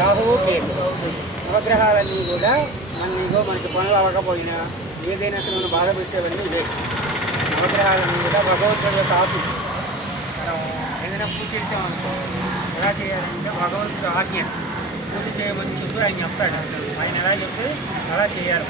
రాహువు కేతు నవగ్రహాలన్నీ కూడా మనకి పనులు అవ్వకపోయినా ఏదైనా అసలు మనం బాధ పెట్టేవన్నీ ఇవే. నవగ్రహాలన్నీ కూడా భగవంతుడి యొక్క ఆఫీస్. మనం ఏదైనా పూజ చేసామనుకో ఎలా చేయాలంటే భగవంతుడు ఆజ్ఞ పూజ చేయమని చెప్పి ఆయన చెప్తాడు. ఆయన ఎలా చెప్తే అలా చేయాలి.